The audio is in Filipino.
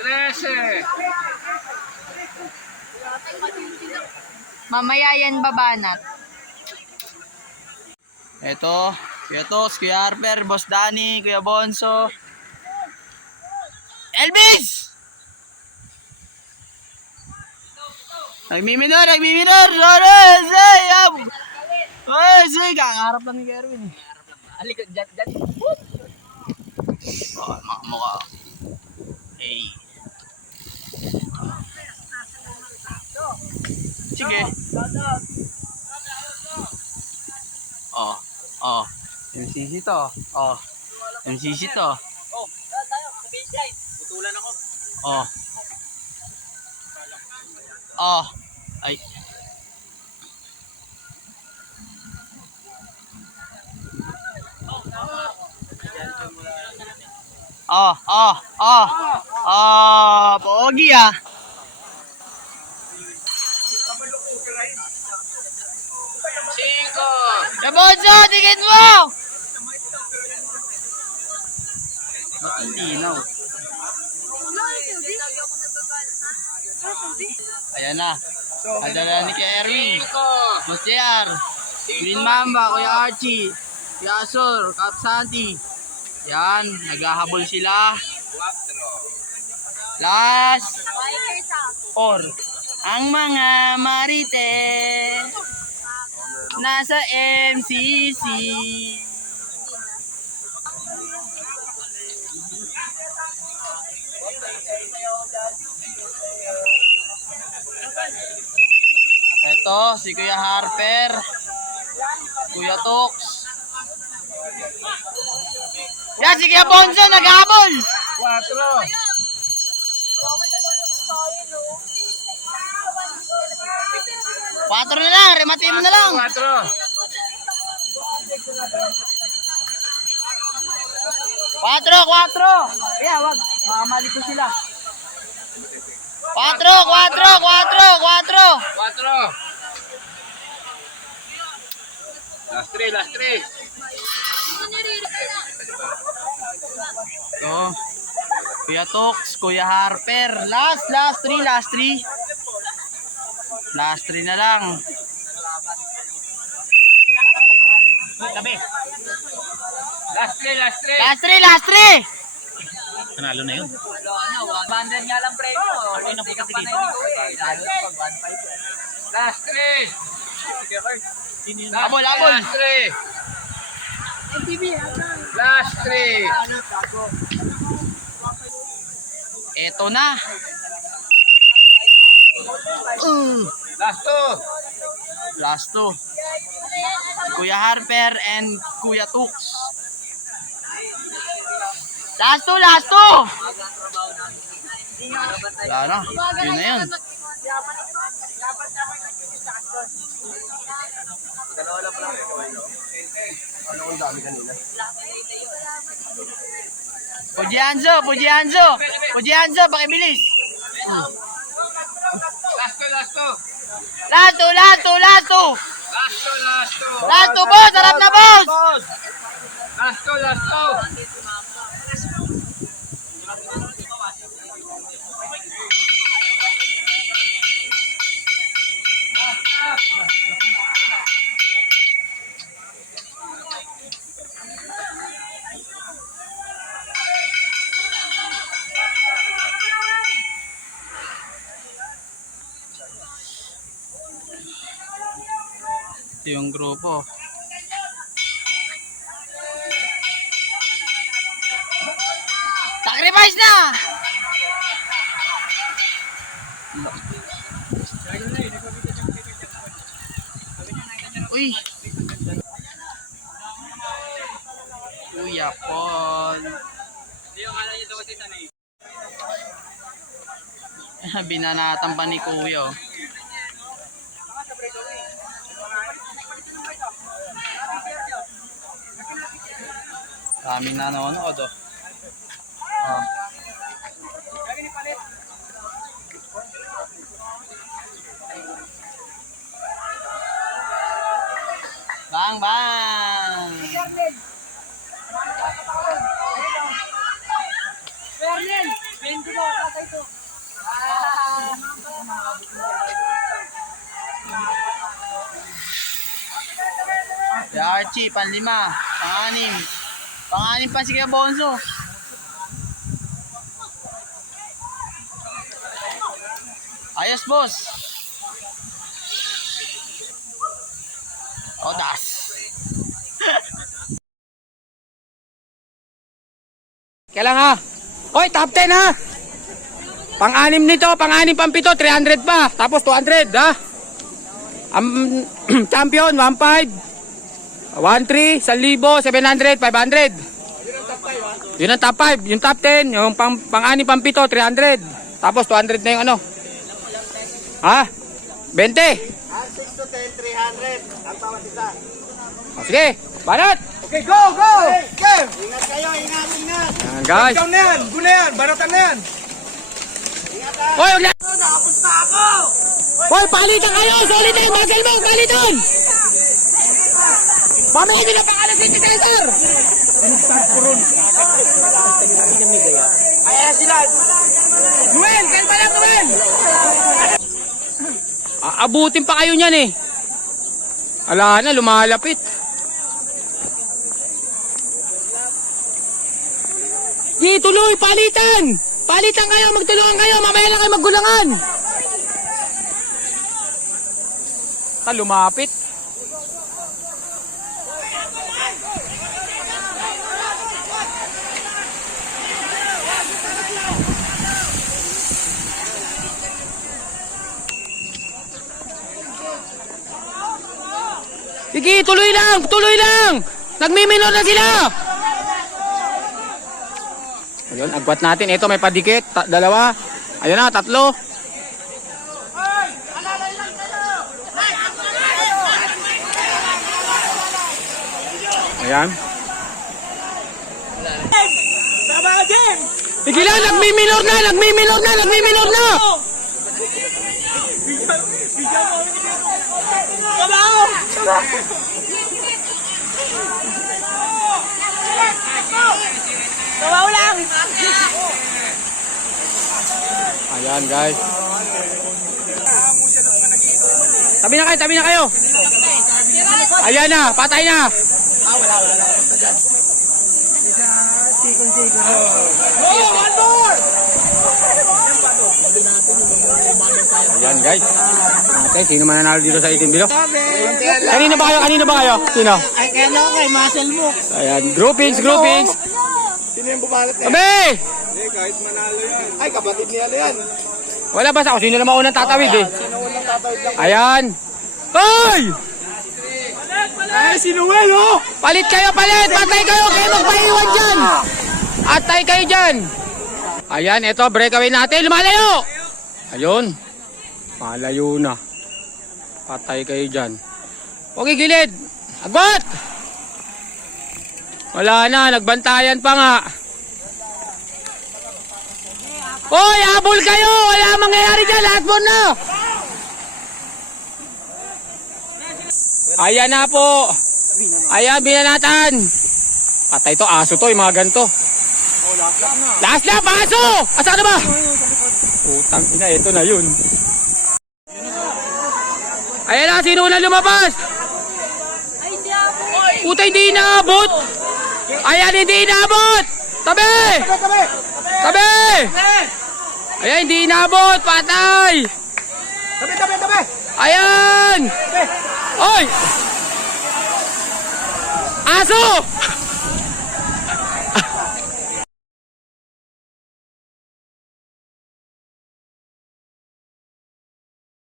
Trece. Mamaya yan babanat. Ito, Kuya Tox, Kuya Harper, Boss Danny, Kuya Bonso. Elvis! Nagmiminor! Rores! Say! Kakaharap lang ni Kerwin. Alikot dyan. Oh, mga mukha. Hey. Sige. MCC to. MCC to. Oh, tayo. Sa baseline. Putulan ako. Ay. Pogi ah. Cinco. Kabonso, tingin mo! Ba't hindi na? Ayan na. Adala ni Kuya Erwin. Cinco. Monsier. Green Mamba, Kuya Archie. Kuya Azor, Cap Santi. Yan, naghahabol sila. Last. 4. Ang mga marites nasa MCC. Ito, si Kuya Harper, Kuya Tox. Yan, si Kuya Bonzo, naghabol. 4. 4 na lang, remate mo na lang. 4. 4. Kaya wag, makamali ko sila. 4. 4. Last 3. Ito, Kuya Tox, Kuya Harper. Last 3. Last 3 na lang. Tabi. Last 3. Panalo na yun. Bandan nga lang premyo. Ano na puti dito? Last 3. Abol. Last 3. Eto na. Last 2. Kuya Harper and Kuya Tox. Last 2. Wala na. Yun na yun. Pujianzo, pakibilis. Last 2. Last 2, boss. Harap na, boss. Last 2. Ito yung grupo. Sacrifice na! Uy! Kuya Paul. Binanatan pa ni Kuya. Oh. Daming nanonood oh. Bang, bang! Si Archie, panlima, pang-anim. Pang-anim pa si Kuya Bonzo. Ayos, boss. Odas. Kailan ha? Hoy, top 10 ha? Pang-anim nito, pang-anim pang-pito, 300 pa. Tapos 200 ha? Champion, 1.5. 1.3, 1,000, 700, 500. Yun ang top 5. Yung top 10, yung pang-anim pang-pito, 300. Tapos 200 na yung ano. Ha? 20. 6 to 10, 300. Ang bawat isa. O, sige, banat! Okay, go, go! Okay! Ingat kayo, ingat, ingat. Yan guys. Ikaw na yan, go na yan, baratan na yan. Hoy, huwag na! Hoy, palitan kayo! Solid na yung bagal mo! Palitan! Mamaya nyo na pangalan si Cesar! Ayan sila. Noel! Kayo pa lang, Noel! Aabutin pa kayo niyan eh. Ala na, lumalapit. Di, tuloy! Palitan! Palitan kayo! Magtulungan kayo! Mamaya lang kayo maggulangan! Lumapit. Sige, tuloy lang! Tuloy lang! Nagmiminor na sila! Ayun, agwat natin. Ito may padikit. Dalawa. Ayun na, tatlo. Ayan. Tama din! Tigilan! Nagmiminor na! Nagmiminor na! Nagmiminor na! Kabaw! Kabaw lang! Ayan guys. Tabi na kayo, tabi na kayo. Ayan na, patay na. Oh, one more! Ayan guys. Okay, sino mananalo dito sa itim bilo? Kanino ba kayo? Kanino ba kayo? Sino? Ay, kaya na kay muscle mo. Ayan, groupings, groupings. Sino yung bumalat na? Tabi! Hindi, kahit manalo yan. Ay, kapatid niya yan. Wala ba sa ako? Sino naman unang tatawid eh? Sino walang tatawid lang? Ayan. Hoy! Ay, si Noel, oh! Palit kayo, palit! Patay kayo! Kayo magpaiwan dyan! Atay kayo dyan! Ayan, ito, breakaway natin. Lumalayo! Ayun. Malayo na. Patay kayo dyan. Okay, gilid. Agwat! Wala na, nagbantayan pa nga. Hoy, habol kayo! Wala mangyayari dyan, lahat mo na! Ayan na po. Ayan, binanatan. Patay to, aso to, yung mga ganito. Last lap, aso! Asa na ba? Putang ina, ito na yun. Ayan na, sino na lumabas? Puta, hindi inaabot. Ayan, hindi inaabot. Tabi! Tabi! Ayan, hindi inaabot. Patay! Tabi! Ayan! Oy! Aso!